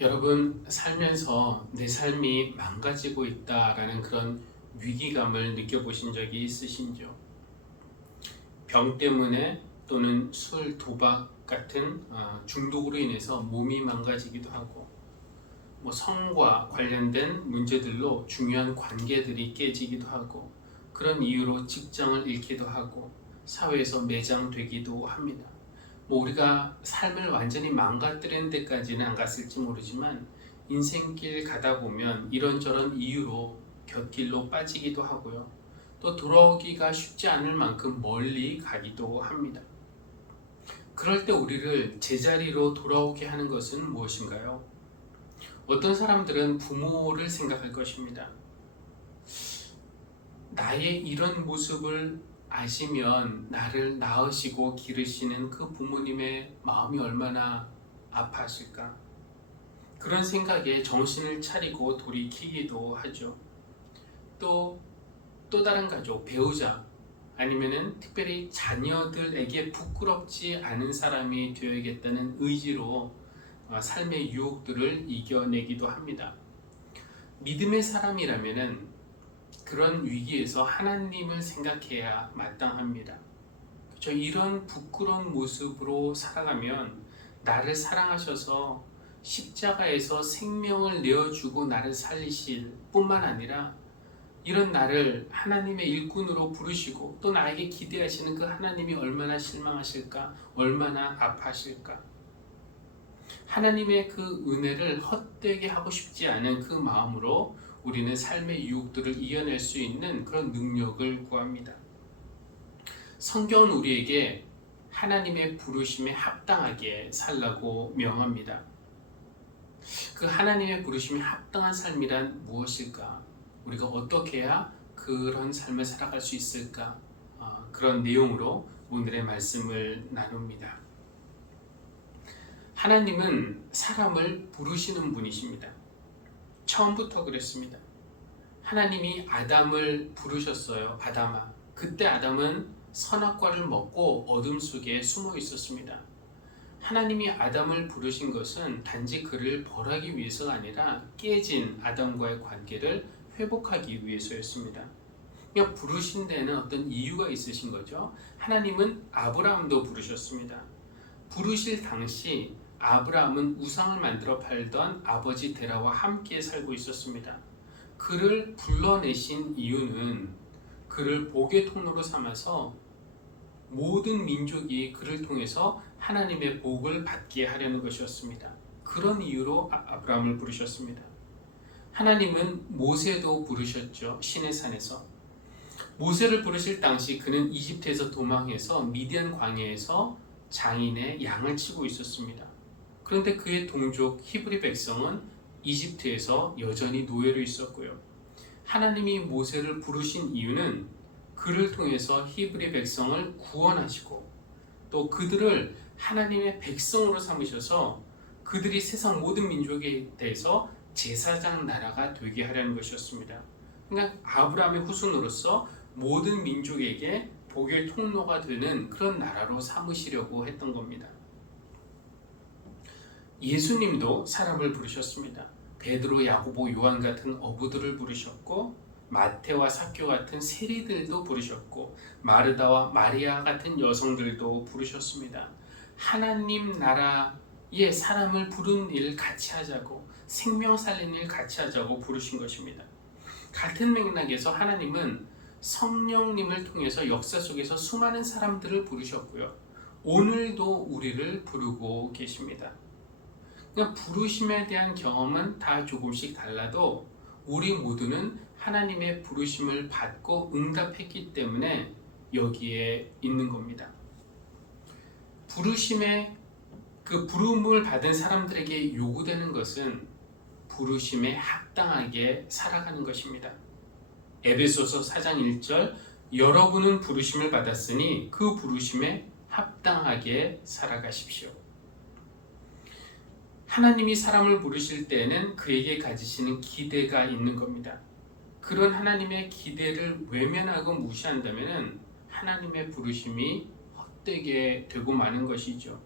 여러분, 살면서 내 삶이 망가지고 있다라는 그런 위기감을 느껴보신 적이 있으신지요? 병 때문에 또는 술, 도박 같은 중독으로 인해서 몸이 망가지기도 하고, 성과 관련된 문제들로 중요한 관계들이 깨지기도 하고, 그런 이유로 직장을 잃기도 하고, 사회에서 매장되기도 합니다. 우리가 삶을 완전히 망가뜨리는 데까지는 안 갔을지 모르지만 인생길 가다 보면 이런저런 이유로 곁길로 빠지기도 하고요. 또 돌아오기가 쉽지 않을 만큼 멀리 가기도 합니다. 그럴 때 우리를 제자리로 돌아오게 하는 것은 무엇인가요? 어떤 사람들은 부모를 생각할 것입니다. 나의 이런 모습을 아시면 나를 낳으시고 기르시는 그 부모님의 마음이 얼마나 아파하실까? 그런 생각에 정신을 차리고 돌이키기도 하죠. 또, 또 다른 가족, 배우자, 아니면은 특별히 자녀들에게 부끄럽지 않은 사람이 되어야겠다는 의지로 삶의 유혹들을 이겨내기도 합니다. 믿음의 사람이라면은 그런 위기에서 하나님을 생각해야 마땅합니다. 그렇죠? 이런 부끄러운 모습으로 살아가면 나를 사랑하셔서 십자가에서 생명을 내어주고 나를 살리실 뿐만 아니라 이런 나를 하나님의 일꾼으로 부르시고 또 나에게 기대하시는 그 하나님이 얼마나 실망하실까, 얼마나 아파하실까. 하나님의 그 은혜를 헛되게 하고 싶지 않은 그 마음으로 우리는 삶의 유혹들을 이겨낼 수 있는 그런 능력을 구합니다. 성경은 우리에게 하나님의 부르심에 합당하게 살라고 명합니다. 그 하나님의 부르심에 합당한 삶이란 무엇일까? 우리가 어떻게 해야 그런 삶을 살아갈 수 있을까? 그런 내용으로 오늘의 말씀을 나눕니다. 하나님은 사람을 부르시는 분이십니다. 처음부터 그랬습니다. 하나님이 아담을 부르셨어요. 아담아. 그때 아담은 선악과를 먹고 어둠 속에 숨어 있었습니다. 하나님이 아담을 부르신 것은 단지 그를 벌하기 위해서가 아니라 깨진 아담과의 관계를 회복하기 위해서였습니다. 그냥 부르신 데는 어떤 이유가 있으신 거죠. 하나님은 아브라함도 부르셨습니다. 부르실 당시 아브라함은 우상을 만들어 팔던 아버지 데라와 함께 살고 있었습니다. 그를 불러내신 이유는 그를 복의 통로로 삼아서 모든 민족이 그를 통해서 하나님의 복을 받게 하려는 것이었습니다. 그런 이유로 아브라함을 부르셨습니다. 하나님은 모세도 부르셨죠. 시내 산에서. 모세를 부르실 당시 그는 이집트에서 도망해서 미디안 광야에서 장인의 양을 치고 있었습니다. 그런데 그의 동족 히브리 백성은 이집트에서 여전히 노예로 있었고요. 하나님이 모세를 부르신 이유는 그를 통해서 히브리 백성을 구원하시고 또 그들을 하나님의 백성으로 삼으셔서 그들이 세상 모든 민족에 대해서 제사장 나라가 되게 하려는 것이었습니다. 그러니까 아브라함의 후손으로서 모든 민족에게 복의 통로가 되는 그런 나라로 삼으시려고 했던 겁니다. 예수님도 사람을 부르셨습니다. 베드로, 야고보, 요한 같은 어부들을 부르셨고 마테와 삭교 같은 세리들도 부르셨고 마르다와 마리아 같은 여성들도 부르셨습니다. 하나님 나라의 사람을 부르는 일을 같이 하자고, 생명 살리는 일 같이 하자고 부르신 것입니다. 같은 맥락에서 하나님은 성령님을 통해서 역사 속에서 수많은 사람들을 부르셨고요. 오늘도 우리를 부르고 계십니다. 그러니까 부르심에 대한 경험은 다 조금씩 달라도 우리 모두는 하나님의 부르심을 받고 응답했기 때문에 여기에 있는 겁니다. 부르심의 그 부름을 받은 사람들에게 요구되는 것은 부르심에 합당하게 살아가는 것입니다. 에베소서 4장 1절 여러분은 부르심을 받았으니 그 부르심에 합당하게 살아가십시오. 하나님이 사람을 부르실 때에는 그에게 가지시는 기대가 있는 겁니다. 그런 하나님의 기대를 외면하고 무시한다면 하나님의 부르심이 헛되게 되고 마는 것이죠.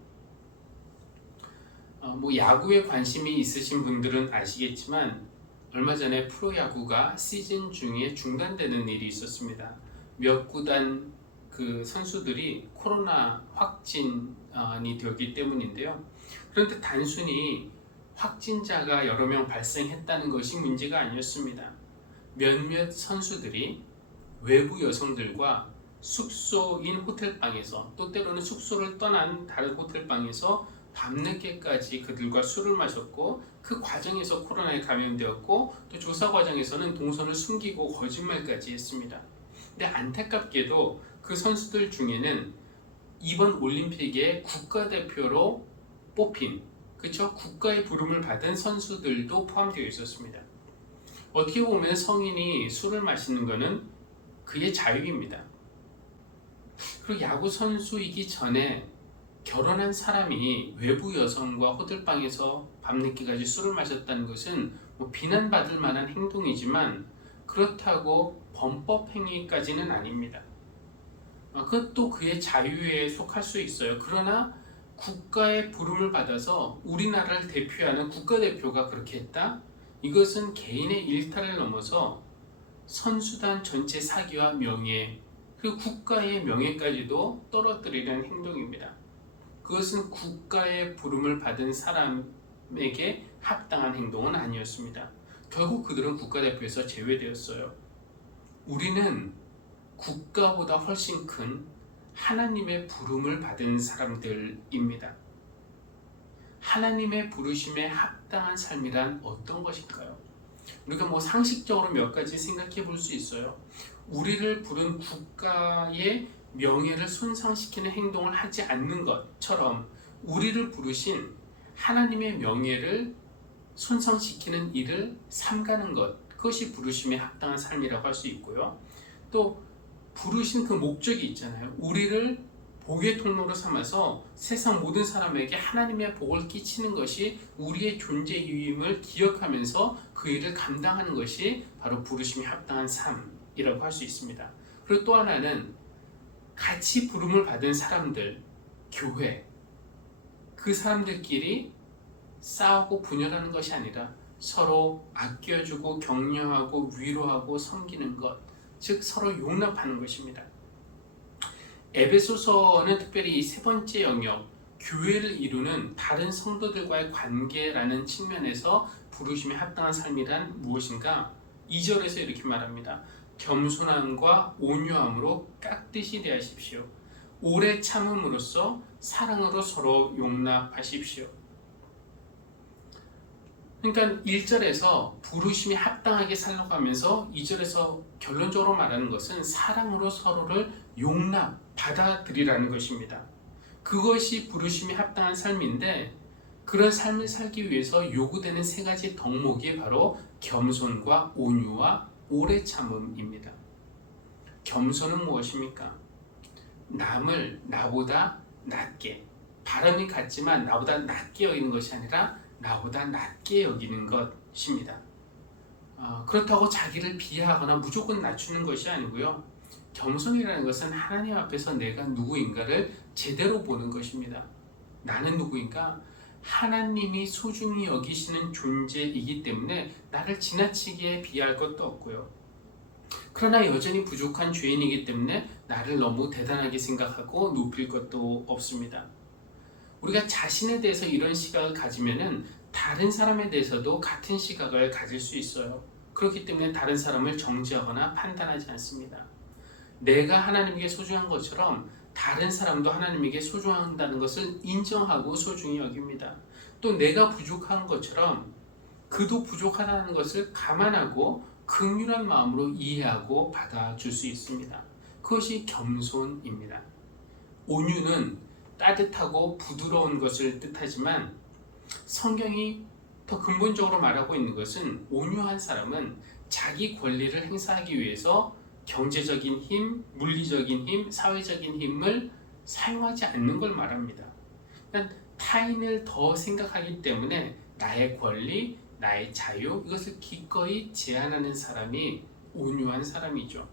뭐 야구에 관심이 있으신 분들은 아시겠지만 얼마 전에 프로야구가 시즌 중에 중단되는 일이 있었습니다. 몇 구단 그 선수들이 코로나 확진이 되었기 때문인데요. 그런데 단순히 확진자가 여러 명 발생했다는 것이 문제가 아니었습니다. 몇몇 선수들이 외부 여성들과 숙소인 호텔방에서, 또 때로는 숙소를 떠난 다른 호텔방에서 밤늦게까지 그들과 술을 마셨고, 그 과정에서 코로나에 감염되었고, 또 조사 과정에서는 동선을 숨기고 거짓말까지 했습니다. 근데 안타깝게도 그 선수들 중에는 이번 올림픽에 국가대표로 뽑힌, 그쵸? 국가의 부름을 받은 선수들도 포함되어 있었습니다. 어떻게 보면 성인이 술을 마시는 것은 그의 자유입니다. 그리고 야구 선수이기 전에 결혼한 사람이 외부 여성과 호텔방에서 밤늦게까지 술을 마셨다는 것은 뭐 비난받을 만한 행동이지만 그렇다고 범법 행위까지는 아닙니다. 그것도 그의 자유에 속할 수 있어요. 그러나 국가의 부름을 받아서 우리나라를 대표하는 국가대표가 그렇게 했다? 이것은 개인의 일탈을 넘어서 선수단 전체 사기와 명예, 그리고 국가의 명예까지도 떨어뜨리는 행동입니다. 그것은 국가의 부름을 받은 사람에게 합당한 행동은 아니었습니다. 결국 그들은 국가대표에서 제외되었어요. 우리는 국가보다 훨씬 큰 하나님의 부름을 받은 사람들입니다. 하나님의 부르심에 합당한 삶이란 어떤 것일까요? 우리가 뭐 상식적으로 몇 가지 생각해 볼 수 있어요. 우리를 부른 국가의 명예를 손상시키는 행동을 하지 않는 것처럼 우리를 부르신 하나님의 명예를 손상시키는 일을 삼가는 것, 그것이 부르심에 합당한 삶이라고 할 수 있고요. 또 부르신 그 목적이 있잖아요. 우리를 복의 통로로 삼아서 세상 모든 사람에게 하나님의 복을 끼치는 것이 우리의 존재 이유임을 기억하면서 그 일을 감당하는 것이 바로 부르심이 합당한 삶이라고 할 수 있습니다. 그리고 또 하나는 같이 부름을 받은 사람들, 교회, 그 사람들끼리 싸우고 분열하는 것이 아니라 서로 아껴주고 격려하고 위로하고 섬기는 것, 즉 서로 용납하는 것입니다. 에베소서는 특별히 이 세 번째 영역, 교회를 이루는 다른 성도들과의 관계라는 측면에서 부르심에 합당한 삶이란 무엇인가? 2절에서 이렇게 말합니다. 겸손함과 온유함으로 깍듯이 대하십시오. 오래 참음으로써 사랑으로 서로 용납하십시오. 그러니까 1절에서 부르심이 합당하게 살려고 하면서 2절에서 결론적으로 말하는 것은 사랑으로 서로를 용납, 받아들이라는 것입니다. 그것이 부르심이 합당한 삶인데 그런 삶을 살기 위해서 요구되는 세 가지 덕목이 바로 겸손과 온유와 오래 참음입니다. 겸손은 무엇입니까? 남을 나보다 낮게, 발음이 같지만 나보다 낮게 여기는 것이 아니라 나보다 낮게 여기는 것입니다. 그렇다고 자기를 비하하거나 무조건 낮추는 것이 아니고요. 겸손이라는 것은 하나님 앞에서 내가 누구인가를 제대로 보는 것입니다. 나는 누구인가? 하나님이 소중히 여기시는 존재이기 때문에 나를 지나치게 비하할 것도 없고요. 그러나 여전히 부족한 죄인이기 때문에 나를 너무 대단하게 생각하고 높일 것도 없습니다. 우리가 자신에 대해서 이런 시각을 가지면은 다른 사람에 대해서도 같은 시각을 가질 수 있어요. 그렇기 때문에 다른 사람을 정죄하거나 판단하지 않습니다. 내가 하나님께 소중한 것처럼 다른 사람도 하나님에게 소중하다는 것을 인정하고 소중히 여깁니다. 또 내가 부족한 것처럼 그도 부족하다는 것을 감안하고 긍휼한 마음으로 이해하고 받아줄 수 있습니다. 그것이 겸손입니다. 온유는 따뜻하고 부드러운 것을 뜻하지만 성경이 더 근본적으로 말하고 있는 것은 온유한 사람은 자기 권리를 행사하기 위해서 경제적인 힘, 물리적인 힘, 사회적인 힘을 사용하지 않는 걸 말합니다. 그러니까 타인을 더 생각하기 때문에 나의 권리, 나의 자유, 이것을 기꺼이 제한하는 사람이 온유한 사람이죠.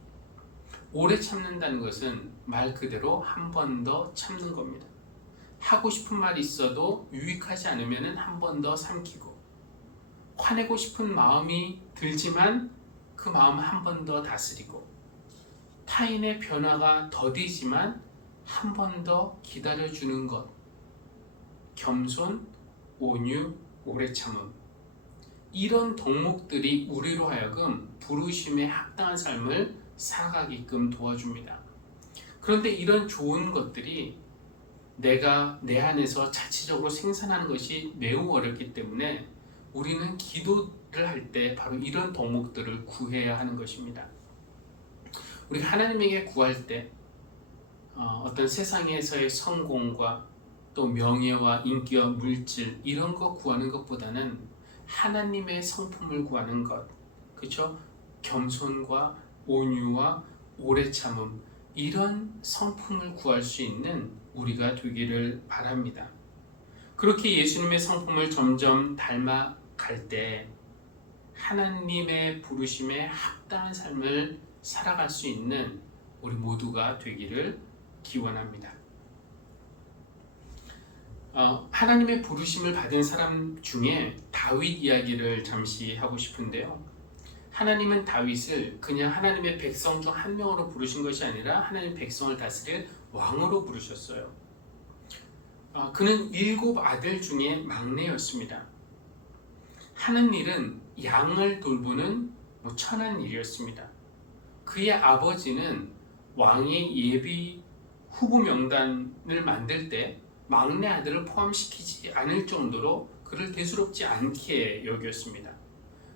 오래 참는다는 것은 말 그대로 한 번 더 참는 겁니다. 하고 싶은 말이 있어도 유익하지 않으면 한 번 더 삼키고, 화내고 싶은 마음이 들지만 그 마음 한 번 더 다스리고, 타인의 변화가 더디지만 한 번 더 기다려주는 것, 겸손, 온유, 오래 참음, 이런 덕목들이 우리로 하여금 부르심에 합당한 삶을 살아가게끔 도와줍니다. 그런데 이런 좋은 것들이 내가 내 안에서 자체적으로 생산하는 것이 매우 어렵기 때문에 우리는 기도를 할 때 바로 이런 덕목들을 구해야 하는 것입니다. 우리가 하나님에게 구할 때 어떤 세상에서의 성공과 또 명예와 인기와 물질 이런 거 구하는 것보다는 하나님의 성품을 구하는 것, 그렇죠? 겸손과 온유와 오래 참음, 이런 성품을 구할 수 있는 우리가 되기를 바랍니다. 그렇게 예수님의 성품을 점점 닮아갈 때 하나님의 부르심에 합당한 삶을 살아갈 수 있는 우리 모두가 되기를 기원합니다. 하나님의 부르심을 받은 사람 중에 다윗 이야기를 잠시 하고 싶은데요. 하나님은 다윗을 그냥 하나님의 백성 중 한 명으로 부르신 것이 아니라 하나님 백성을 다스릴 왕으로 부르셨어요. 그는 7 아들 중에 막내였습니다. 하는 일은 양을 돌보는 천한 일이었습니다. 그의 아버지는 왕의 예비 후보 명단을 만들 때 막내 아들을 포함시키지 않을 정도로 그를 대수롭지 않게 여겼습니다.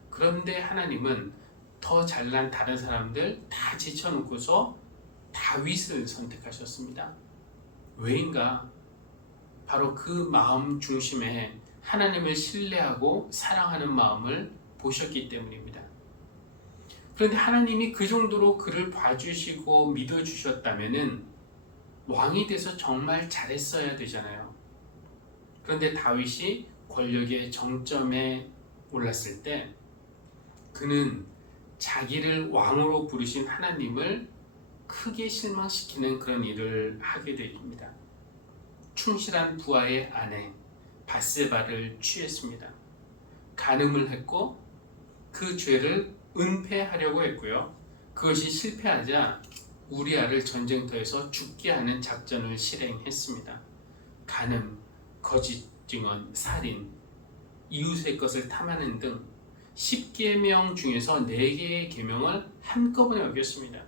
그런데 하나님은 더 잘난 다른 사람들 다 제쳐놓고서 다윗을 선택하셨습니다. 왜인가? 바로 그 마음 중심에 하나님을 신뢰하고 사랑하는 마음을 보셨기 때문입니다. 그런데 하나님이 그 정도로 그를 봐주시고 믿어주셨다면은 왕이 돼서 정말 잘했어야 되잖아요. 그런데 다윗이 권력의 정점에 올랐을 때 그는 자기를 왕으로 부르신 하나님을 크게 실망시키는 그런 일을 하게 됩니다. 충실한 부하의 아내 밧세바를 취했습니다. 간음을 했고 그 죄를 은폐하려고 했고요. 그것이 실패하자 우리아를 전쟁터에서 죽게 하는 작전을 실행했습니다. 간음, 거짓 증언, 살인, 이웃의 것을 탐하는 등 10계명 중에서 4개의 계명을 한꺼번에 어겼습니다.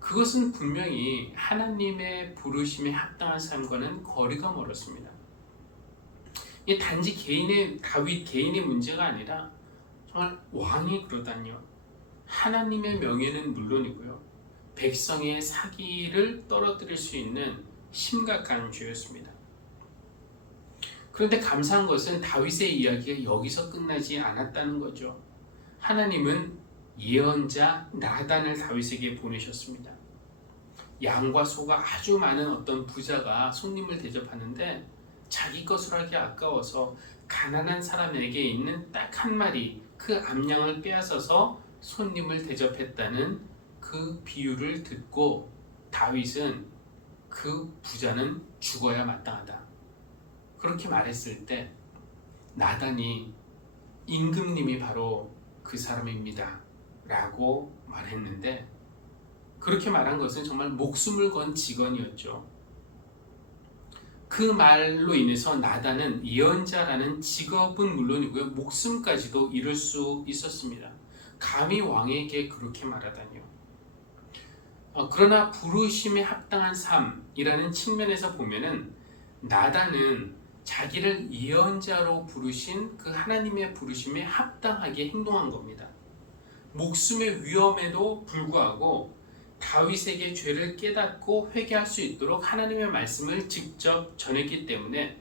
그것은 분명히 하나님의 부르심에 합당한 삶과는 거리가 멀었습니다. 이게 단지 다윗 개인의 문제가 아니라 정말 왕이 그러다니요. 하나님의 명예는 물론이고요. 백성의 사기를 떨어뜨릴 수 있는 심각한 죄였습니다. 그런데 감사한 것은 다윗의 이야기가 여기서 끝나지 않았다는 거죠. 하나님은 예언자 나단을 다윗에게 보내셨습니다. 양과 소가 아주 많은 어떤 부자가 손님을 대접하는데 자기 것으로 하기 아까워서 가난한 사람에게 있는 딱 한 마리 그 암양을 빼앗아서 손님을 대접했다는 그 비유를 듣고 다윗은 그 부자는 죽어야 마땅하다 그렇게 말했을 때 나단이 임금님이 바로 그 사람입니다 라고 말했는데 그렇게 말한 것은 정말 목숨을 건 직언이었죠. 그 말로 인해서 나단은 예언자라는 직업은 물론이고요. 목숨까지도 잃을 수 있었습니다. 감히 왕에게 그렇게 말하다니요. 그러나 부르심에 합당한 삶이라는 측면에서 보면은 나단은 자기를 예언자로 부르신 그 하나님의 부르심에 합당하게 행동한 겁니다. 목숨의 위험에도 불구하고 다윗에게 죄를 깨닫고 회개할 수 있도록 하나님의 말씀을 직접 전했기 때문에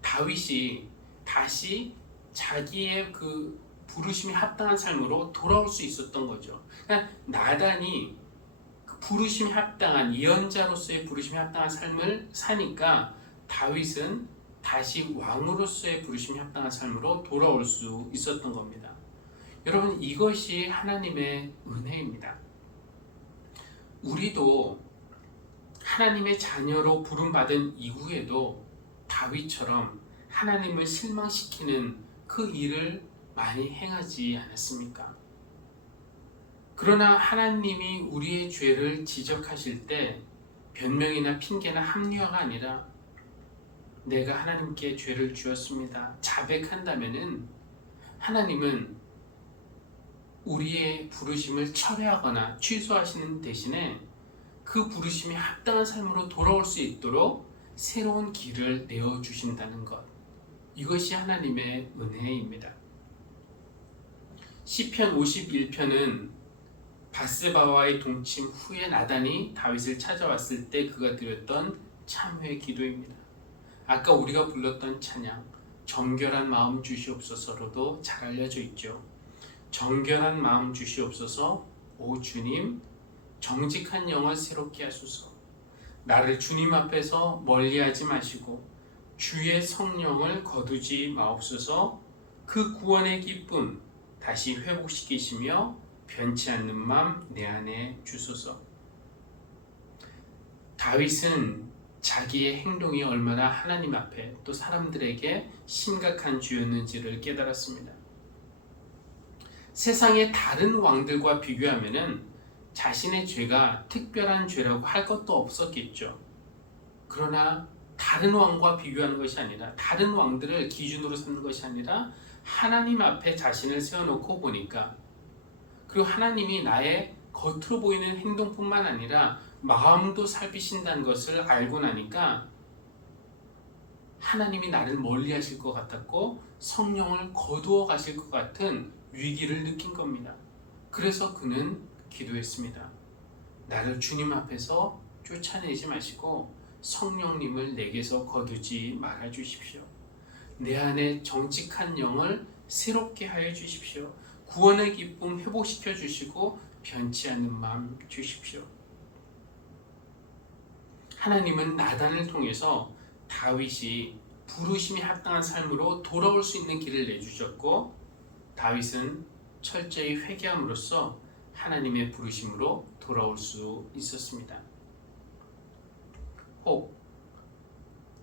다윗이 다시 자기의 그 부르심에 합당한 삶으로 돌아올 수 있었던 거죠. 그러니까 나단이 그 부르심에 합당한 예언자로서의 부르심에 합당한 삶을 사니까 다윗은 다시 왕으로서의 부르심에 합당한 삶으로 돌아올 수 있었던 겁니다. 여러분, 이것이 하나님의 은혜입니다. 우리도 하나님의 자녀로 부름받은 이후에도 다윗처럼 하나님을 실망시키는 그 일을 많이 행하지 않았습니까? 그러나 하나님이 우리의 죄를 지적하실 때 변명이나 핑계나 합리화가 아니라 내가 하나님께 죄를 지었습니다 자백한다면은 하나님은 우리의 부르심을 철회하거나 취소하시는 대신에 그 부르심이 합당한 삶으로 돌아올 수 있도록 새로운 길을 내어주신다는 것, 이것이 하나님의 은혜입니다. 시편 51편은 밧세바와의 동침 후에 나단이 다윗을 찾아왔을 때 그가 드렸던 참회의 기도입니다. 아까 우리가 불렀던 찬양 정결한 마음 주시옵소서로도 잘 알려져 있죠. 정결한 마음 주시옵소서. 오 주님, 정직한 영을 새롭게 하소서. 나를 주님 앞에서 멀리하지 마시고 주의 성령을 거두지 마옵소서. 그 구원의 기쁨 다시 회복시키시며 변치 않는 마음 내 안에 주소서. 다윗은 자기의 행동이 얼마나 하나님 앞에 또 사람들에게 심각한 죄였는지를 깨달았습니다. 세상의 다른 왕들과 비교하면은 자신의 죄가 특별한 죄라고 할 것도 없었겠죠. 그러나 다른 왕과 비교하는 것이 아니라, 다른 왕들을 기준으로 삼는 것이 아니라 하나님 앞에 자신을 세워놓고 보니까, 그리고 하나님이 나의 겉으로 보이는 행동뿐만 아니라 마음도 살피신다는 것을 알고 나니까 하나님이 나를 멀리 하실 것 같았고 성령을 거두어 가실 것 같은 위기를 느낀 겁니다. 그래서 그는 기도했습니다. 나를 주님 앞에서 쫓아내지 마시고 성령님을 내게서 거두지 말아 주십시오. 내 안에 정직한 영을 새롭게 하여 주십시오. 구원의 기쁨 회복시켜 주시고 변치 않는 마음 주십시오. 하나님은 나단을 통해서 다윗이 부르심이 합당한 삶으로 돌아올 수 있는 길을 내주셨고, 다윗은 철저히 회개함으로써 하나님의 부르심으로 돌아올 수 있었습니다. 혹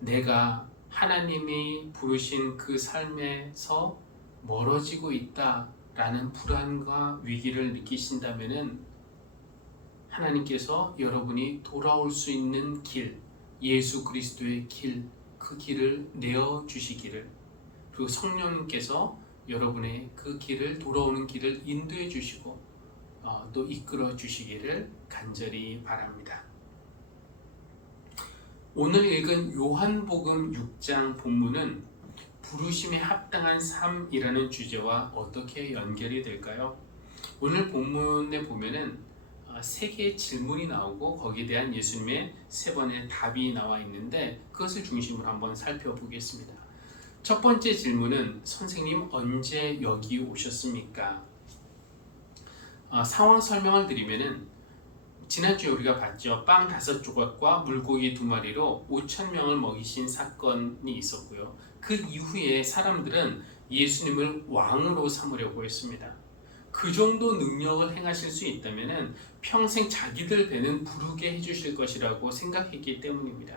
내가 하나님이 부르신 그 삶에서 멀어지고 있다라는 불안과 위기를 느끼신다면은 하나님께서 여러분이 돌아올 수 있는 길, 예수 그리스도의 길, 그 길을 내어주시기를, 그리고 성령님께서 여러분의 그 길을, 돌아오는 길을 인도해 주시고 또 이끌어 주시기를 간절히 바랍니다. 오늘 읽은 요한복음 6장 본문은 부르심에 합당한 삶이라는 주제와 어떻게 연결이 될까요? 오늘 본문에 보면은 세 개의 질문이 나오고 거기에 대한 예수님의 세 번의 답이 나와 있는데 그것을 중심으로 한번 살펴보겠습니다. 첫 번째 질문은 선생님 언제 여기 오셨습니까? 상황 설명을 드리면은 지난주에 우리가 봤죠. 빵 5조각과 물고기 2마리로 5,000명을 먹이신 사건이 있었고요. 그 이후에 사람들은 예수님을 왕으로 삼으려고 했습니다. 그 정도 능력을 행하실 수 있다면 평생 자기들 배는 부르게 해주실 것이라고 생각했기 때문입니다.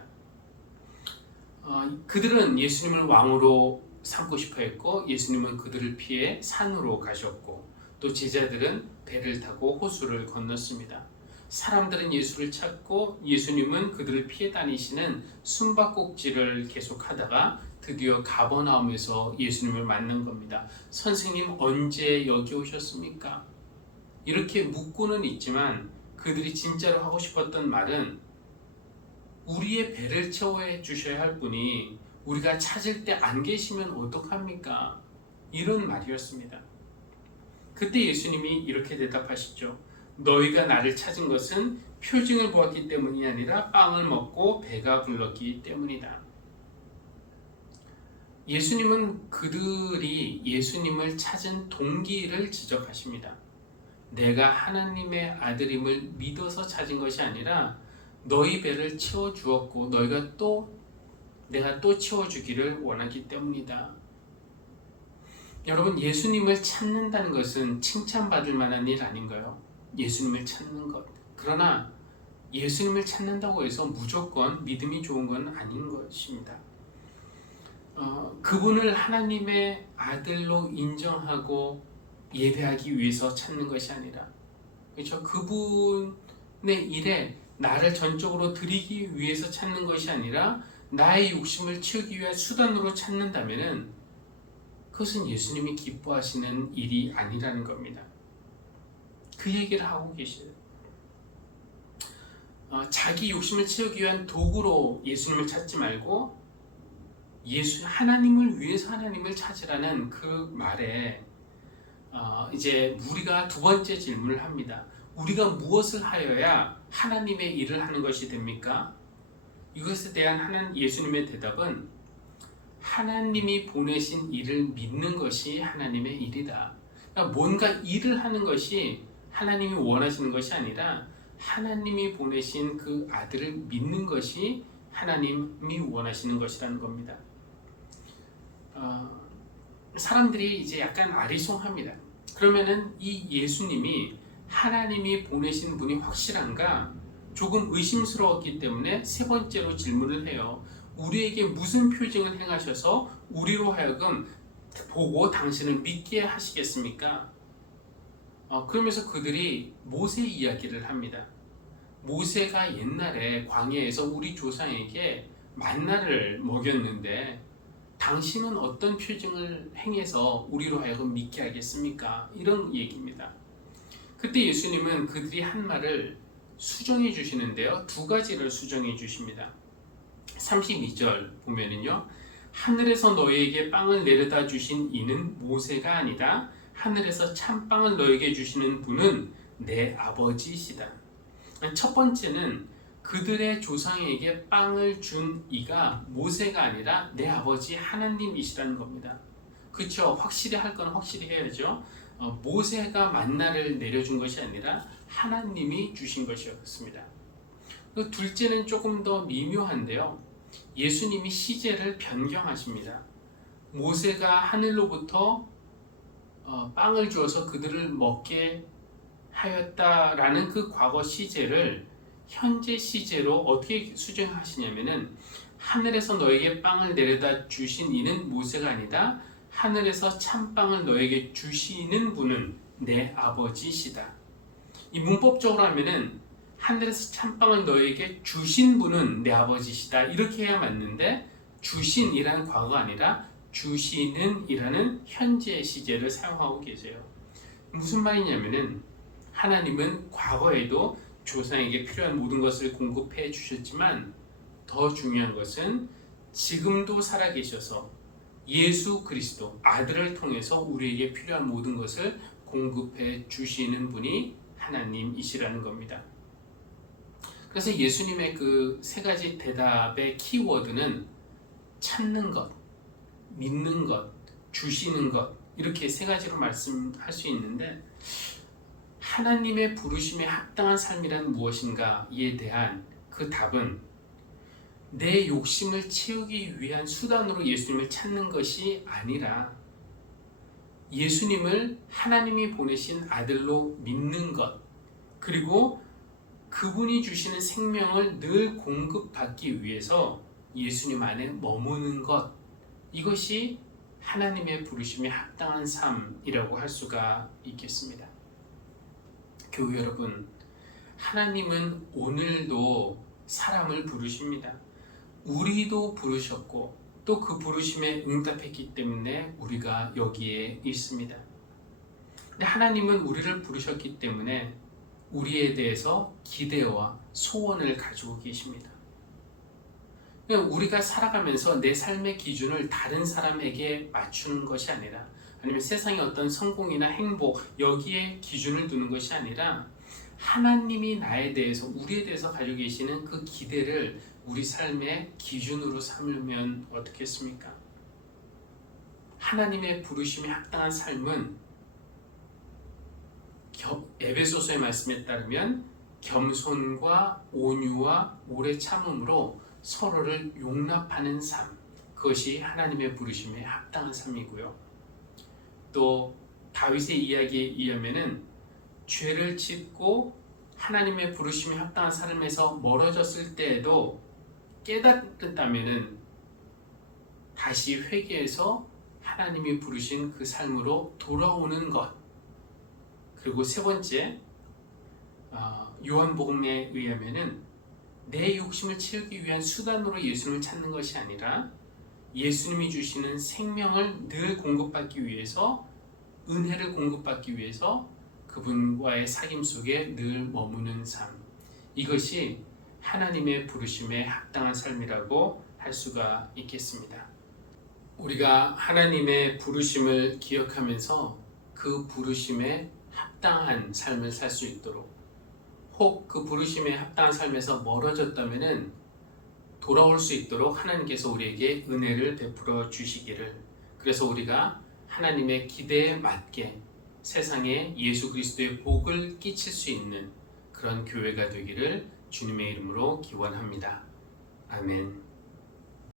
그들은 예수님을 왕으로 삼고 싶어 했고 예수님은 그들을 피해 산으로 가셨고 또 제자들은 배를 타고 호수를 건넜습니다. 사람들은 예수를 찾고 예수님은 그들을 피해 다니시는 숨바꼭질을 계속하다가 드디어 가버나움에서 예수님을 만난 겁니다. 선생님 언제 여기 오셨습니까? 이렇게 묻고는 있지만 그들이 진짜로 하고 싶었던 말은 우리의 배를 채워 주셔야 할 분이 우리가 찾을 때 안 계시면 어떡합니까? 이런 말이었습니다. 그때 예수님이 이렇게 대답하시죠. 너희가 나를 찾은 것은 표징을 보았기 때문이 아니라 빵을 먹고 배가 불렀기 때문이다. 예수님은 그들이 예수님을 찾은 동기를 지적하십니다. 내가 하나님의 아들임을 믿어서 찾은 것이 아니라 너희 배를 채워주었고 내가 또 채워주기를 원하기 때문이다. 여러분, 예수님을 찾는다는 것은 칭찬받을 만한 일 아닌가요? 예수님을 찾는 것. 그러나 예수님을 찾는다고 해서 무조건 믿음이 좋은 건 아닌 것입니다. 그분을 하나님의 아들로 인정하고 예배하기 위해서 찾는 것이 아니라, 그렇죠? 그분의 일에 나를 전적으로 드리기 위해서 찾는 것이 아니라 나의 욕심을 채우기 위한 수단으로 찾는다면은 그것은 예수님이 기뻐하시는 일이 아니라는 겁니다. 그 얘기를 하고 계시죠. 자기 욕심을 채우기 위한 도구로 예수님을 찾지 말고 하나님을 위해서 하나님을 찾으라는 그 말에 이제 우리가 두 번째 질문을 합니다. 우리가 무엇을 하여야 하나님의 일을 하는 것이 됩니까? 이것에 대한 예수님의 대답은 하나님이 보내신 일을 믿는 것이 하나님의 일이다. 그러니까 뭔가 일을 하는 것이 하나님이 원하시는 것이 아니라 하나님이 보내신 그 아들을 믿는 것이 하나님이 원하시는 것이라는 겁니다. 사람들이 이제 약간 아리송합니다. 그러면은 이 예수님이 하나님이 보내신 분이 확실한가? 조금 의심스러웠기 때문에 세 번째로 질문을 해요. 우리에게 무슨 표징을 행하셔서 우리로 하여금 보고 당신을 믿게 하시겠습니까? 그러면서 그들이 모세 이야기를 합니다. 모세가 옛날에 광야에서 우리 조상에게 만나를 먹였는데 당신은 어떤 표징을 행해서 우리로 하여금 믿게 하겠습니까? 이런 얘기입니다. 그때 예수님은 그들이 한 말을 수정해 주시는데요. 두 가지를 수정해 주십니다. 32절 보면은요. 하늘에서 너희에게 빵을 내려다 주신 이는 모세가 아니다. 하늘에서 참빵을 너희에게 주시는 분은 내 아버지시다. 첫 번째는 그들의 조상에게 빵을 준 이가 모세가 아니라 내 아버지 하나님이시라는 겁니다. 그렇죠? 확실히 할 건 확실히 해야죠. 모세가 만나를 내려준 것이 아니라 하나님이 주신 것이었습니다. 둘째는 조금 더 미묘한데요. 예수님이 시제를 변경하십니다. 모세가 하늘로부터 빵을 주어서 그들을 먹게 하였다라는 그 과거 시제를 현재 시제로 어떻게 수정하시냐면은 하늘에서 너에게 빵을 내려다 주신 이는 모세가 아니다. 하늘에서 참빵을 너에게 주시는 분은 내 아버지시다. 이 문법적으로 하면은 하늘에서 참빵을 너에게 주신 분은 내 아버지시다. 이렇게 해야 맞는데 주신이라는 과거가 아니라 주시는이라는 현재 시제를 사용하고 계세요. 무슨 말이냐면은 하나님은 과거에도 조상에게 필요한 모든 것을 공급해 주셨지만 더 중요한 것은 지금도 살아계셔서 예수 그리스도 아들을 통해서 우리에게 필요한 모든 것을 공급해 주시는 분이 하나님이시라는 겁니다. 그래서 예수님의 그 세 가지 대답의 키워드는 찾는 것, 믿는 것, 주시는 것 이렇게 세 가지로 말씀할 수 있는데 하나님의 부르심에 합당한 삶이란 무엇인가에 대한 그 답은 내 욕심을 채우기 위한 수단으로 예수님을 찾는 것이 아니라 예수님을 하나님이 보내신 아들로 믿는 것, 그리고 그분이 주시는 생명을 늘 공급받기 위해서 예수님 안에 머무는 것, 이것이 하나님의 부르심에 합당한 삶이라고 할 수가 있겠습니다. 교회 여러분, 하나님은 오늘도 사람을 부르십니다. 우리도 부르셨고 또 그 부르심에 응답했기 때문에 우리가 여기에 있습니다. 근데 하나님은 우리를 부르셨기 때문에 우리에 대해서 기대와 소원을 가지고 계십니다. 우리가 살아가면서 내 삶의 기준을 다른 사람에게 맞추는 것이 아니라 아니면 세상의 어떤 성공이나 행복 여기에 기준을 두는 것이 아니라 하나님이 나에 대해서 우리에 대해서 가지고 계시는 그 기대를 우리 삶의 기준으로 삼으면 어떻겠습니까? 하나님의 부르심에 합당한 삶은 에베소서의 말씀에 따르면 겸손과 온유와 오래 참음으로 서로를 용납하는 삶, 그것이 하나님의 부르심에 합당한 삶이고요. 또 다윗의 이야기에 의하면은 죄를 짓고 하나님의 부르심에 합당한 삶에서 멀어졌을 때에도 깨닫는다면은 다시 회개해서 하나님이 부르신 그 삶으로 돌아오는 것. 그리고 세 번째, 요한복음에 의하면은 내 욕심을 채우기 위한 수단으로 예수님을 찾는 것이 아니라 예수님이 주시는 생명을 늘 공급받기 위해서, 은혜를 공급받기 위해서 그분과의 사귐 속에 늘 머무는 삶. 이것이 하나님의 부르심에 합당한 삶이라고 할 수가 있겠습니다. 우리가 하나님의 부르심을 기억하면서 그 부르심에 합당한 삶을 살 수 있도록, 혹 그 부르심에 합당한 삶에서 멀어졌다면은 돌아올 수 있도록 하나님께서 우리에게 은혜를 베풀어 주시기를, 그래서 우리가 하나님의 기대에 맞게 세상에 예수 그리스도의 복을 끼칠 수 있는 그런 교회가 되기를 주님의 이름으로 기원합니다. 아멘.